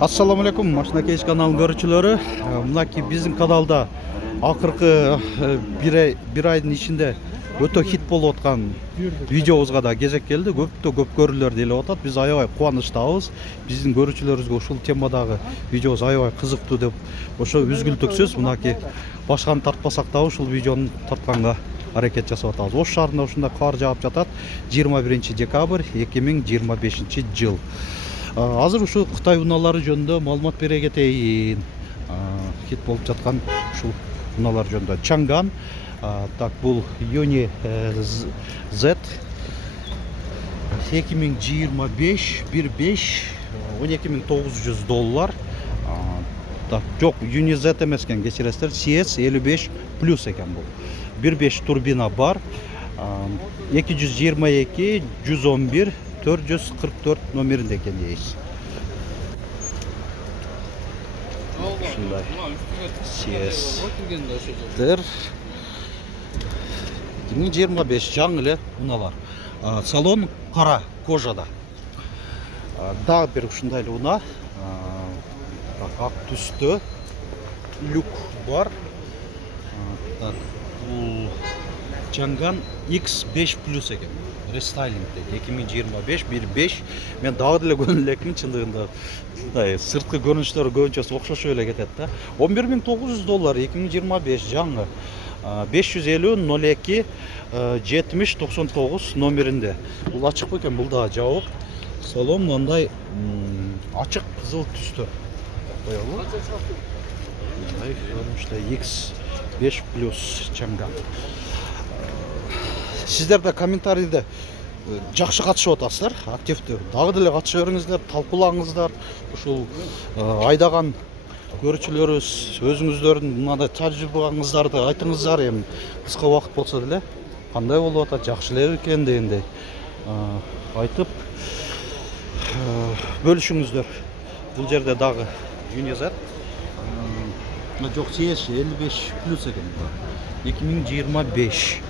Assalamu alaikum, Машина Кеш каналының көрүүчүлөрү. Мынакей биздин каналда акыркы бир айдын ичинде өтө хит болуп аткан видеобузга да кезек келди. Көп көрүүлөр делип атат. Биз аябай кубанычтабыз. Биздин көрүүчүлөрүбүзгө ушул темадагы видеобуз аябай кызыктуу деп ошо үзгүлтүксүз мынакей башканы тартпасак дагы ушул видеону тартканга аракет жасап атабыз. Ош шаарында ушундай кар жаап жатат. 21 декабрь 2025 жыл. Азыр ушу Кытай унаалары жөнүндө маалымат бере кетейин. Хит болуп жаткан ушул унаалар жөнүндө. Чанган, так бул Юни Z 2025 1.5 $12.900. Так, жок, Юни Z эмес экен, кечиресиздер, CS 55 плюс экен бул. 1.5 турбина бар. 222 111 444 номеринде экен дейсиз. Ушундай CS 2025 жаңы эле унаалар. Салон кара кожада. Дагы бир ушундай эле уна. Ак түстө люк бар. Так, бул Чанган X5 плюс экен. Рестайлингде 2025 1.5. Мен дагы деле көрүнүп элекмин чындыгында. Мындай сырткы көрүнүштөрү көбүнчөсү окшошуп эле кетет да. $11.900 2025 жаңы. 550 02 70 99 номеринде. Бул ачык бекен, бул да жабык. Салон мындай ачык кызыл түстө. Коелу. Мындай көрүнүштө X5 плюс Чанган. Сиздер да комментарийде жакшы катышып атасыздар, активдүү. Дагы деле катышып бериңиздер, талкуулаңыздар. Ушул айдаган көрүүчүлөрүбүз өзүңүздөрдүн мындай тажрыйбаңыздарды айтыңыздар. Эми кыска убакыт болсо деле кандай болуп атат, жакшы эле экен дегендей айтып бөлүшүңүздөр. Бул жерде дагы Юни Z жок, CS 55 плюс экен. 2025.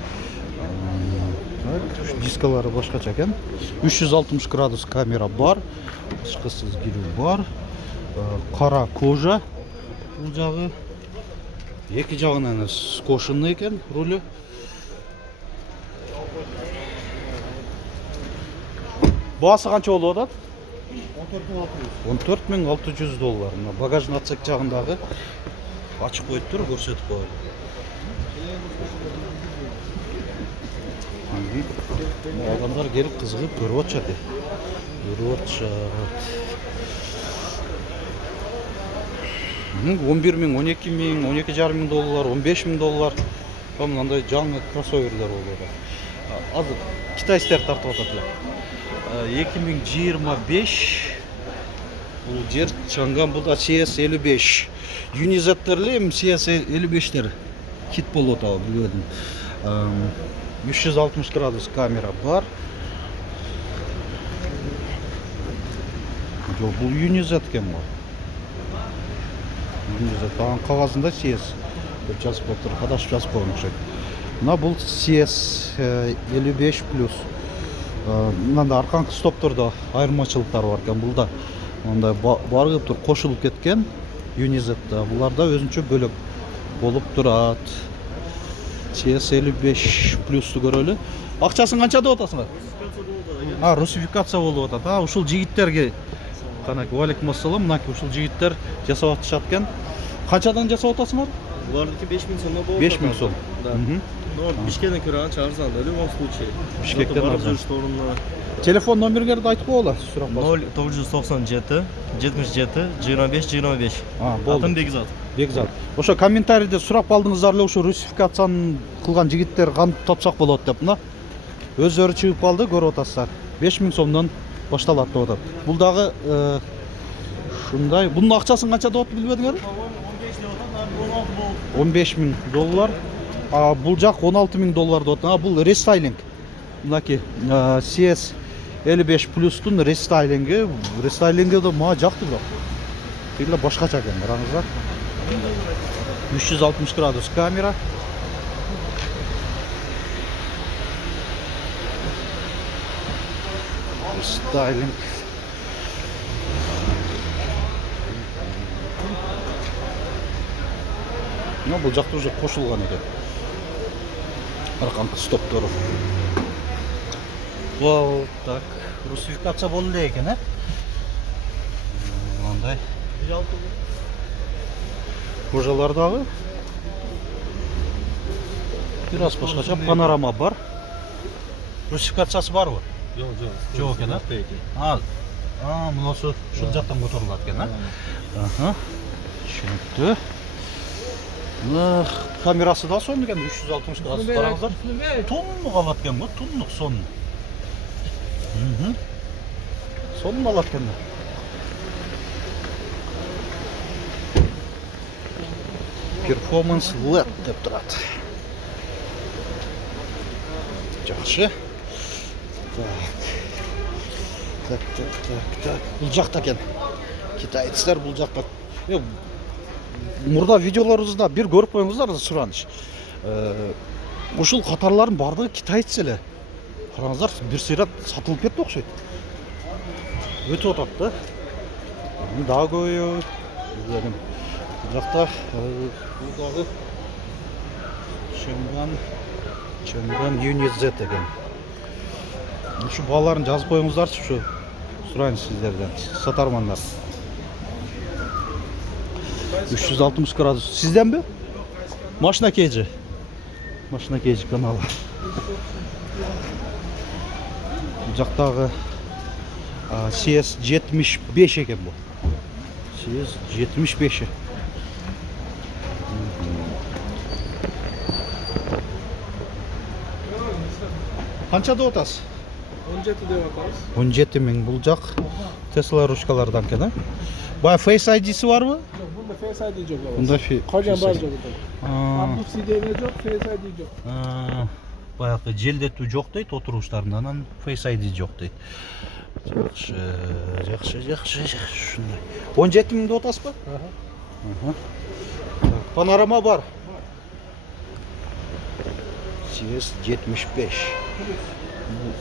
Дискалары башкача экен. 360 градус камера бар. Тышкысыз кирүү бар. Кара кожа. Бул жагы эки жагынан скошенный экен рулю. Баасы канча болуп атат? $14.600. Мына багажный отсек жагындагы ачык коюп тур, көрсөтүп коелу. Адамдар келип кызыгып көрүп атышат. $11.000, $12.000, $12.500, $15.000. Мындай жаңы кроссоверлер болуп атат. Азыр китайстар тартып атат эле. 2025 бул жер Чанган, бул да CS 55. Юни Z-тер эми CS 55-тер хит болуп атабы билбедим. 360 градус камера бар. Жок, бул Юни Z экен бул. Юни Z тагын кагазында CS деп жазып отур, кадашып жазып койгон окшойт. Мына бул CS 55 плюс. Мында арканкы стоптордо айырмачылыктар бар экен. Бул да мындай барып тур кошулуп кеткен Юни Z. Буларда өзүнчө бөлөк болуп турат. CS 55 плюсту көрөлү. Акчасын канча деп атасыңар? Русификация болуп атат. Ушул жигиттерге канаки валейкум ассалам, мынакей ушул жигиттер жасап атышат экен. Канчадан жасап атасыңар? Булардыкы 5000 сомдон болот. 5000 сом. Да. Но Бишкектен көрө анча арзан да, в любом случае. Бишкектен арзан. Орунна. Телефон номерлерди айтып койгула, сурап калсын. 0997 77 25 25. Болду. Атым Бекзат. Бекзат. Ошо комментарийде сурап калдыңыздар эле, ушу русификацияны кылган жигиттер кантип тапсак болот деп мына. Өздөрү чыгып калды, көрүп атасыздар. 5000 сомдон башталат деп атат. Бул дагы ушундай. Бунун акчасын канча деп билбедиңер? 15.000 $. Бул жак $16.000 деп атат. Бул рестайлинг. Мынакей CS 55 плюстун рестайлинги. Рестайлинги да мага жакты бирок. Тиле башкача экен, караңыздар. 360 градус камера. Стайлинг. Мына бул жакта уже кошулган экен. Арканкы стоптору. Вот так. Русификация болду экен, а? Мындай. Кожалар дагы. Бир аз башкача панорама бар. Русификациясы барбы? Жок экен, а? Мынасы ушул жактан көтөрүлөт экен, а? Аха. Түшүнүктүү. Мына камерасы да сонун экен, 360 градус караңыздар. Тонну алат экен бу, тоннук сонун. Сонун алат экен. Performance LED деп турат. Жакшы. Так. Бул жакта экен. Китайцтар бул жакка. Мурда видеолорубузда бир көрүп коюңуздар, сураныч. Ушул катарлардын бардыгы китайц эле. Караңыздар, бир сыйрат сатылып кетти окшойт. Өтүп атат да. Дагы көбөйөбү. Бул жакта бул дагы Чонган Юнизет экен. Ушу балаларын жазып коюңуздарчы, ушу сурайын сиздерден, сатармандар. 360 градус. Сизденби? Машина кейджи каналы. Бул жактагы CS75 экен бу. CS75. Канча деп атасыз? 17 деп атабыз. 17 миң бул жак Tesla ручкалардан экен, а? Бая Face ID-си барбы? Жок, бунда Face ID жок. Бунда Калган бар жок. NFC деме жок, Face ID жок. Баягы желдетүү жок дейт, отургучтарында, анан Face ID жок дейт. Жакшы. Ушундай. 17 миң деп атасызбы? Панорама бар. CS75.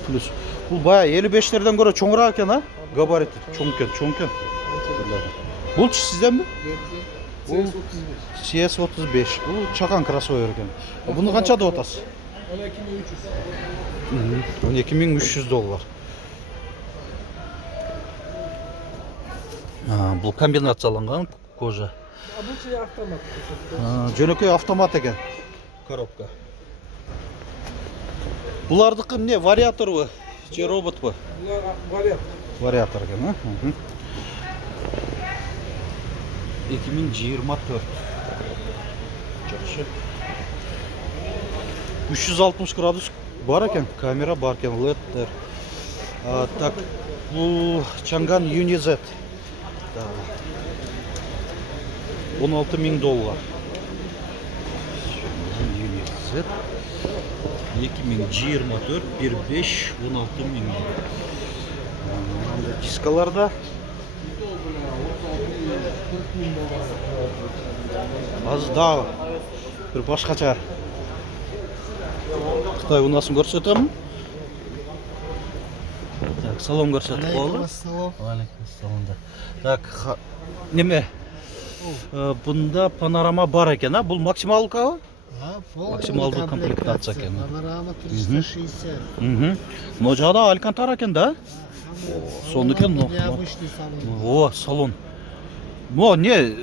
Плюс. Бул бая 55-лерден көрө чоңураак экен, а? Габарит чоң экен. Булчу сизденби? CS35. Бул чакан кроссовер экен. Буну канча деп атасыз? 12300 доллар. Бул комбинацияланган кожа. Бул автомат. Жөнөкөй автомат экен. Коробка. Булардыкы эмне, вариаторбу же роботбу? Вариатор. Вариатор экен, а? 2024. Жакшы. 360 градус бар экен, камера бар экен, LED-тер. Так, бул Чонган Юнизет. 16 миң доллар. Юнизет. 2024, 1.5, 16 миң. Дискаларда аз да бир башкача Кытай унасын көрсөтөм. Так, салон көрсөтүп болду. Алейкум ассалам. Так, неме? Бунда панорама бар экен, а? Бул максималкабы? Максималдуу комплектация экен. Панорама 360. Но жада алькантара экен да? Сонун экен, но. Необычный салон. О, салон. Но не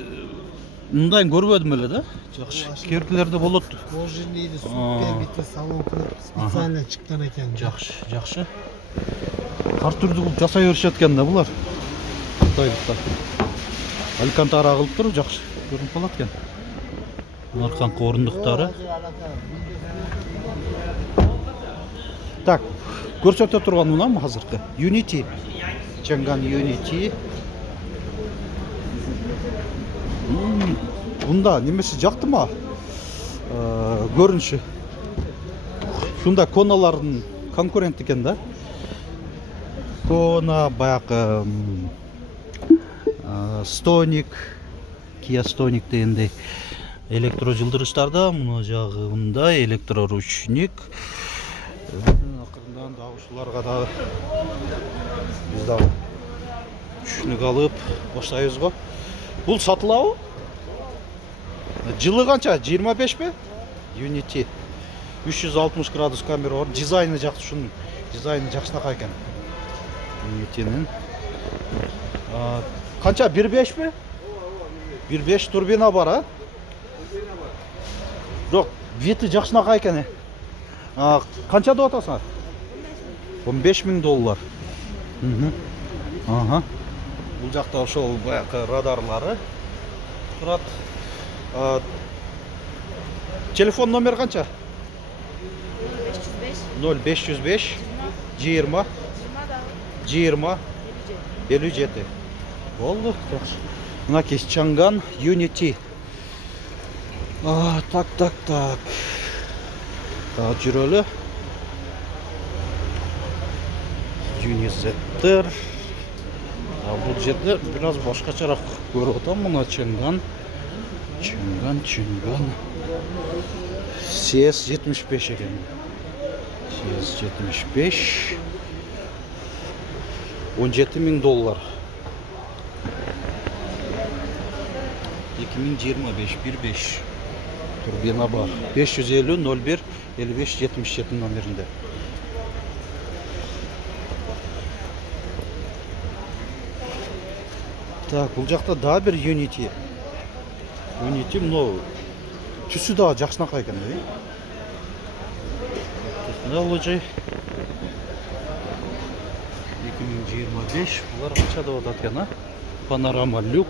мындай көрбөдүм эле да. Жакшы. Керкилерде болот. Кожаный супер битти салон специально чыккан экен. Жакшы. Ар түрдүү жасай беришет экен да булар. Кытайлыктар. Алькантара кылып туруп жакшы көрүнүп калат экен. Арканкы орундуктары. Так, көрсөтө турган мына азыркы Unity. Чонган Unity. Бунда немеси жактымы? Көрүнүшү. Шунда коналардын конкурент экен да. Кона баягы Стоник, Kia Stonic дегендей электро жылдырыштарда, мына жагы мындай электроручник. Акырындан дагы ушуларга дагы биз дагы түшүнүк алып баштайбыз го. Бул сатылабы? Жылы қанша? 25 пе? Unity. 360 градус камера бар. Дизайны жақсы, шунun дизайны жақсынақа екен. Unity'nin. Қанша? 1.5 пе? 1.5 турбина бар, а? Жоқ, беті жақсынақа екен. Қанша деп атасың? $15,000. Ага. Бұл жақта ошол баягы радарлары турат. Телефон номер қанша? 0505 20 20 57. Болды. Мынакей Чанган Unity. Так. Жүрөлі. Unizеттер. Бұл жерде біраз башқачарақ көріп отырмын. Мына Чанган. CS75 екен. CS75. $17,000. 2025 1.5 турбина бар. 550 01 55 77 номерінде. Так, бұл жақта да бір Unity. Unity, но түсі да жақсынақа екен, да? Технология 2025. Бұлар қанша деп атады екен, а? Панорама люк.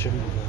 Чанган.